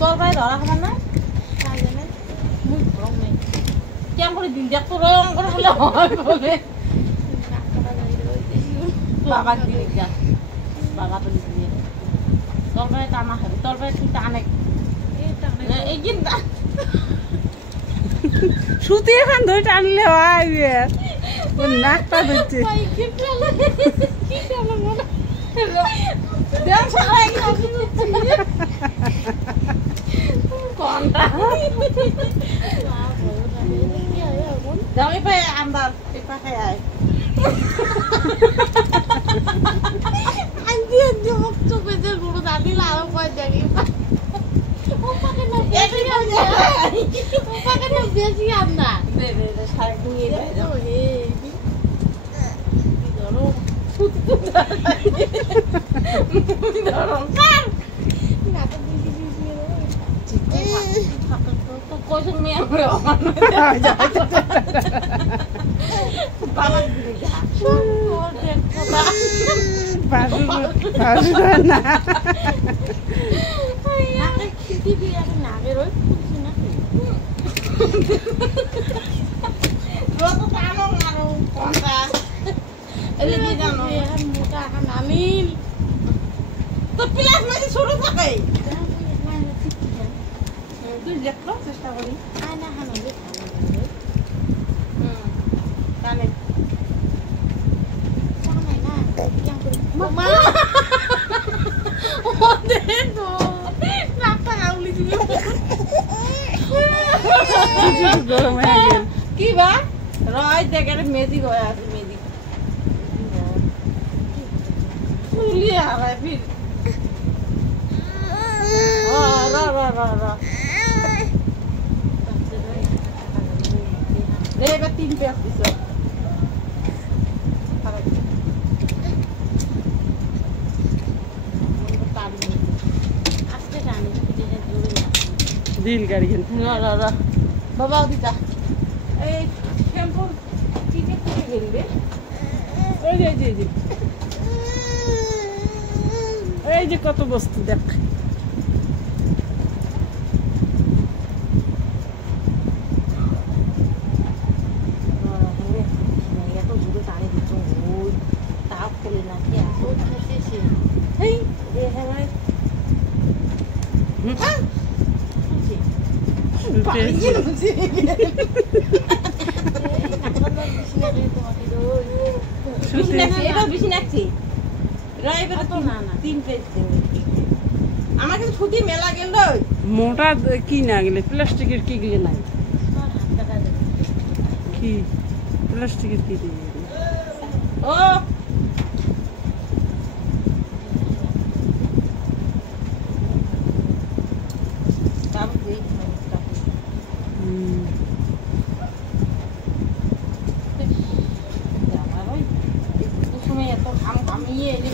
তোর ভাই ধরা খাবার না কেমন করে দিন যাক তো রং করে বলে হয় বলে বাবা দিয়ে যা বাবা তো দিয়ে তোর ভাই টানা খাবে তোর ভাই তুই টানে এই কিন্তু সুতি এখন ধরে টানলে হয় নাকটা ধরছে Dami pa andar, ipakai ay. Anjir, jok betul guru tadi lalu kau jadi apa? Pakai nabi siapa? Pakai nabi siapa? Deh, saya bunyi deh. Dorong, dorong kan? Kenapa bunyi-bunyi? Kau sih ni apa ya? Bapak gini dah. Oh, dek kota. Basu na. Ayah, kita biar nak beroi, pusing nak. Gua tu tanong ngaruh kota. Ini dia no. Muka kan amil. Tapi las masih suruh pakai. Tu lihat lo, sesta kali. Anak hamil. Kane. Sama na. Yang mama. Oh, deh tu. Napa uli tu? গরম হয়ে গেল কি বা রয় দেখে মেজি হয়ে আছে মেজি ফুলি আরে ফির রা রা রা রা রে বা তিন পেস দিছো আজকে জানি দিল গাড়ি রা রা রা বাবা দিতা এই শ্যাম্পু কিনে কিনে গেলবে ওই যে এই যে কত বস্তু দেখ এত জোরে টানে দিচ্ছ ওই তাপ ফেলে না কি এত খেতেছে এই হ্যাঁ আমাকে ছুটি মেলা গেল মোটা কি না গেলে প্লাস্টিকের কি গেলে নাই কি প্লাস্টিকের কি দিয়ে ও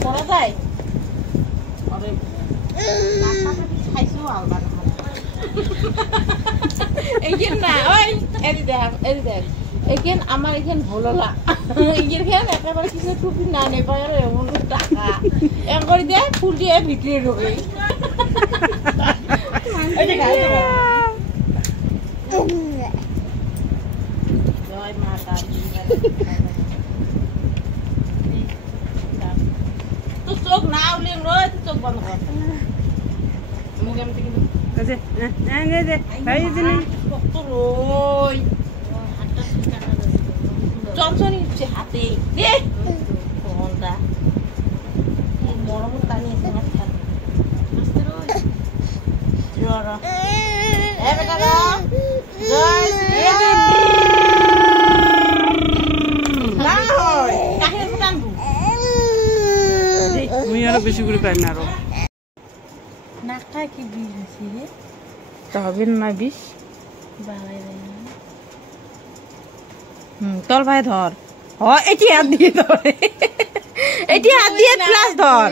করা যায় আমার এখানে ভালো না একেবারে কিছু টুপি না নেই এমন টাকা এম করে দেয় ফুল দিয়ে বিক্রি ঢোকে জয় মাতা তুই চোখ না উলিয়ে রয়ে তুই চোখ বন্ধ কর মুখে আমি কিন্তু চঞ্চনি হচ্ছে হাতে ঘন্টা মরম টানিয়েছে বেশি করে পাই না আরো নাকা কি বিষ হয়েছে রে তবে না বিষ তল ভাই ধর এটি হাত দিয়ে ধরে এটি হাত দিয়ে প্লাস ধর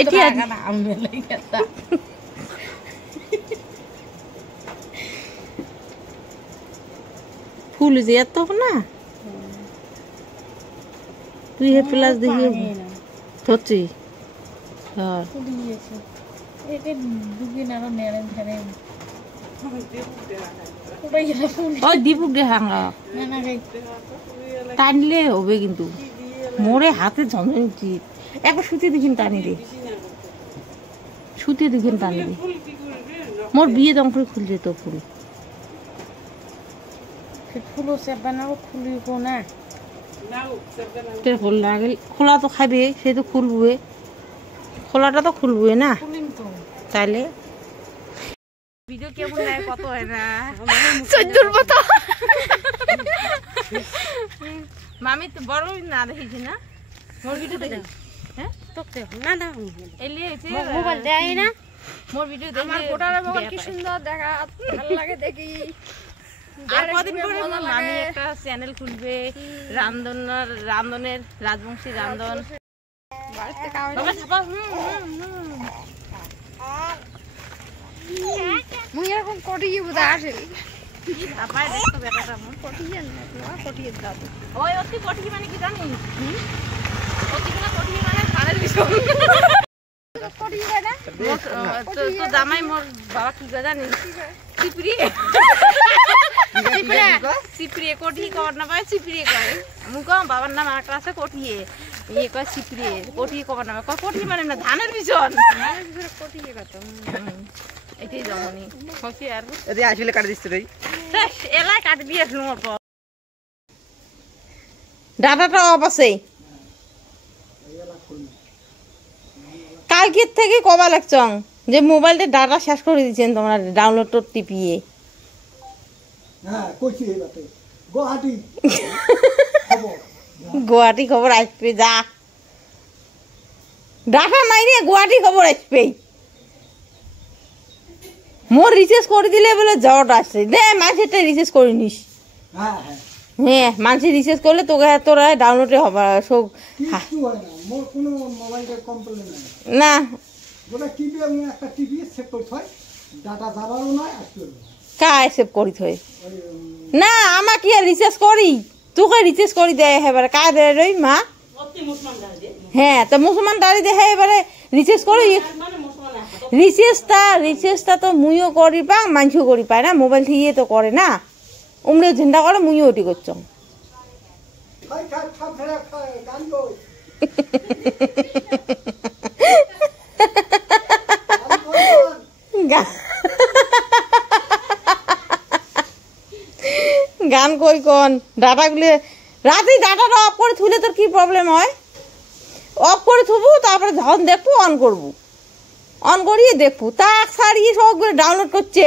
এটি ফুল যে এত না তুই হে প্লাস দেখি ধরছি ধর এটা দুগিন আর নেড়েন ধরে ওই দীপুক দেখাঙ্গা না না গাই টানলে হবে কিন্তু মোরে হাতে ঝনঝন চিত একবার সুতি দিখিন টানি রে সুতি দিখিন টানি রে মোর বিয়ে দম করে খুল যেত ফুল ফুলো সে বানাও খুলিব না ফুল লাগে খোলা তো খাবে সে তো খুলবে খোলাটা তো খুলবে না তাইলে ভিডিও কেমন লাগে কত হয় না 14 মতো মামি তো বড় না দেখিছি না মোর ভিডিও দেখি হ্যাঁ তোক দেখো না না এলি হইছে মোবাইল দেয় না মোর ভিডিও দেখি আমার গোটার মোবাইল কি সুন্দর দেখা ভালো লাগে দেখি আর কদিন পরে মামি একটা চ্যানেল খুলবে রান্ধনের রাজবংশী রান্ধন বাড়িতে খাওয়া বাবা ছাপা মুই এরকম কটিয়ে বুঝা আসে কি ছাপায় দেখো বেটাটা মন কটিয়ে না তোমার কটিয়ে দাও ওই অতি কঠি মানে কি জানিস অতি না কঠি মানে খানের বিষয় কটিয়ে হয় না তো জামাই মোর বাবা কি করে জানিস চিপড়ি চিপড়িয়ে কঠি কবার না পায় চিপড়িয়ে করে মুখ বাবার নাম একটা আছে কঠিয়ে ইয়ে কয় চিপড়িয়ে কঠি কবার না কয় কঠি মানে না ধানের বিছন কটিয়ে কত এটাই জমনি হসি আর এদি আসলে কাট দিতে দেই এলাই কাটি দিয়ে আসলো মোর পর ডাটাটা অফ আছে কালকের থেকে কবা লাগছং যে মোবাইলটা ডাটা শেষ করে দিচ্ছেন তোমরা ডাউনলোড তো টিপিয়ে হ্যাঁ কইছি এই বাতে গুয়াহাটি গুয়াহাটি খবর আসবে যা ডাটা নাই রে গুয়াহাটি খবর আসবে মোর রিচার্জ করে দিলে বলে জ্বর আসছে দে মাঝেটা রিচার্জ করে নিস হ্যাঁ হ্যাঁ হ্যাঁ মানুষ রিচার্জ করলে তোকে তোরা ডাউনলোডে হবে সব কিছু হয় না মোর কোনো মোবাইলের কমপ্লেইন নাই না গোটা টিভি আমি একটা টিভি সেট করতে হয় ডাটা যাবারও নয় আসলো কায় সেভ করি থই না আমাকে আর রিচার্জ করি তোকে রিচার্জ করি দে এবারে কায় দে রই মা হ্যাঁ তো মুসলমান দাঁড়ি দে এবারে রিচার্জ করি রিচার্জটা তো মুইও করি পাং মানুষও করি পায় না মোবাইল থেকে তো করে না উমরেও ঝেন্ডা করে মুইও ওটি করছ খাই খাই খা ফেরা গান গো গান কই কোন ডাটাগুলো রাতে ডাটাটা অফ করে থুলে তোর কি প্রবলেম হয় অফ করে থুবু তারপরে যখন দেখবো অন করবো অন করিয়ে দেখবো তাক ছাড়িয়ে সবগুলো ডাউনলোড করছে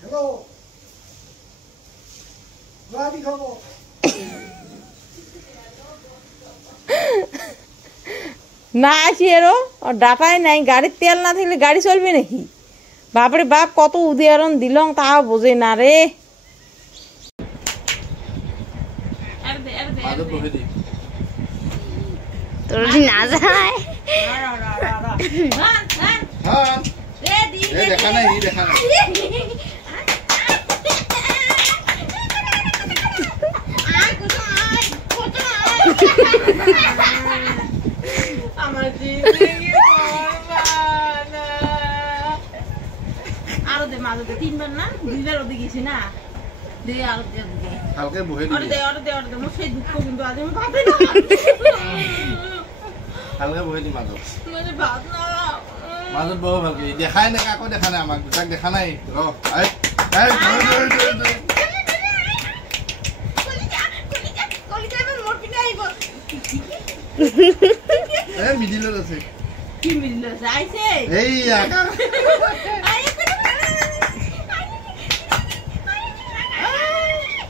হ্যালো গাড়ি খাবো না আসি এরও ডাটাই নাই গাড়ির তেল না থাকলে গাড়ি চলবে নাকি বাপরে বাপ কত উদাহরণ দিলং তাও বোঝে না রে তোর না যায় দেখা নাই দেখা নাই আরো দে মাঝে তিনবার না দুইবার ওদিকে গেছি না দে আরো দে কালকে বহে অরে দে মোর সেই দুঃখ কিন্তু আজ আমি ভাবি না কালকে বহে দি মাজত মানে ভাত না মাজত বহ ভালকে দেখাই নাই কাকো দেখা নাই আমাক দুটাক দেখা নাই ৰ মিডিলত আছে কি মিলল যাইছে এই আকা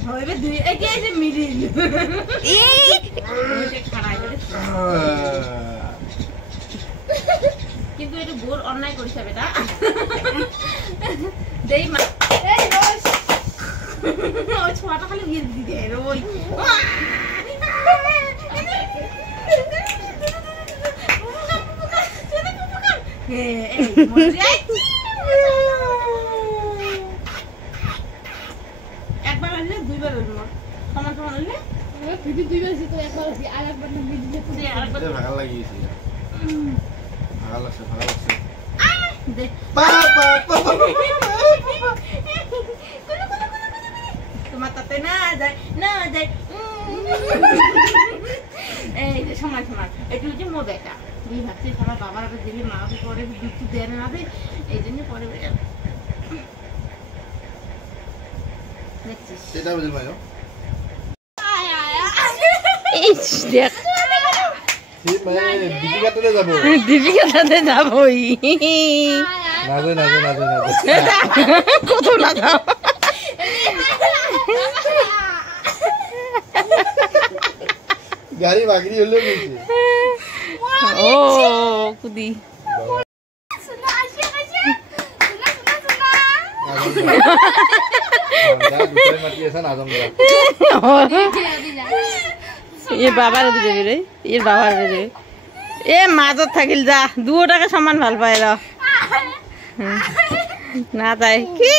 হইবে দুই একে এসে মিডিল এই খাড়াই করে কিন্তু এটা গোর অন্যায় করিস বেটা দেই মা এই রোজ ওই ছোয়াটা খালি গিয়ে দিতে ওই একবার আনলে দুইবার আনলে সমান সমান আনলে ভিডিও দুইবার তো একবার আর একবার ভিডিও ভাগা লাগিয়েছে ভাগা লাগছে তোমার তাতে না যায় না যায় এই যে সমান সমান একটু যে মো দেখা তুই ভাবছিস আমার বাবার আবার দিবি মা পরে দুধ দেয় না দে এই জন্য পরে দেখছিস সেটা বুঝল ভাই দেখ দীপিকাতে যাবো দীপিকাতে যাবই নাজে নাজে নাজে নাজে কত না যাও গাড়ি বাগড়ি হলে বলছে ও কুদি এর বাবার দেবে রে এর বাবার দেবে এ মাজত থাকিল যা 2 টাকা সমান ভাল পায় র না তাই কি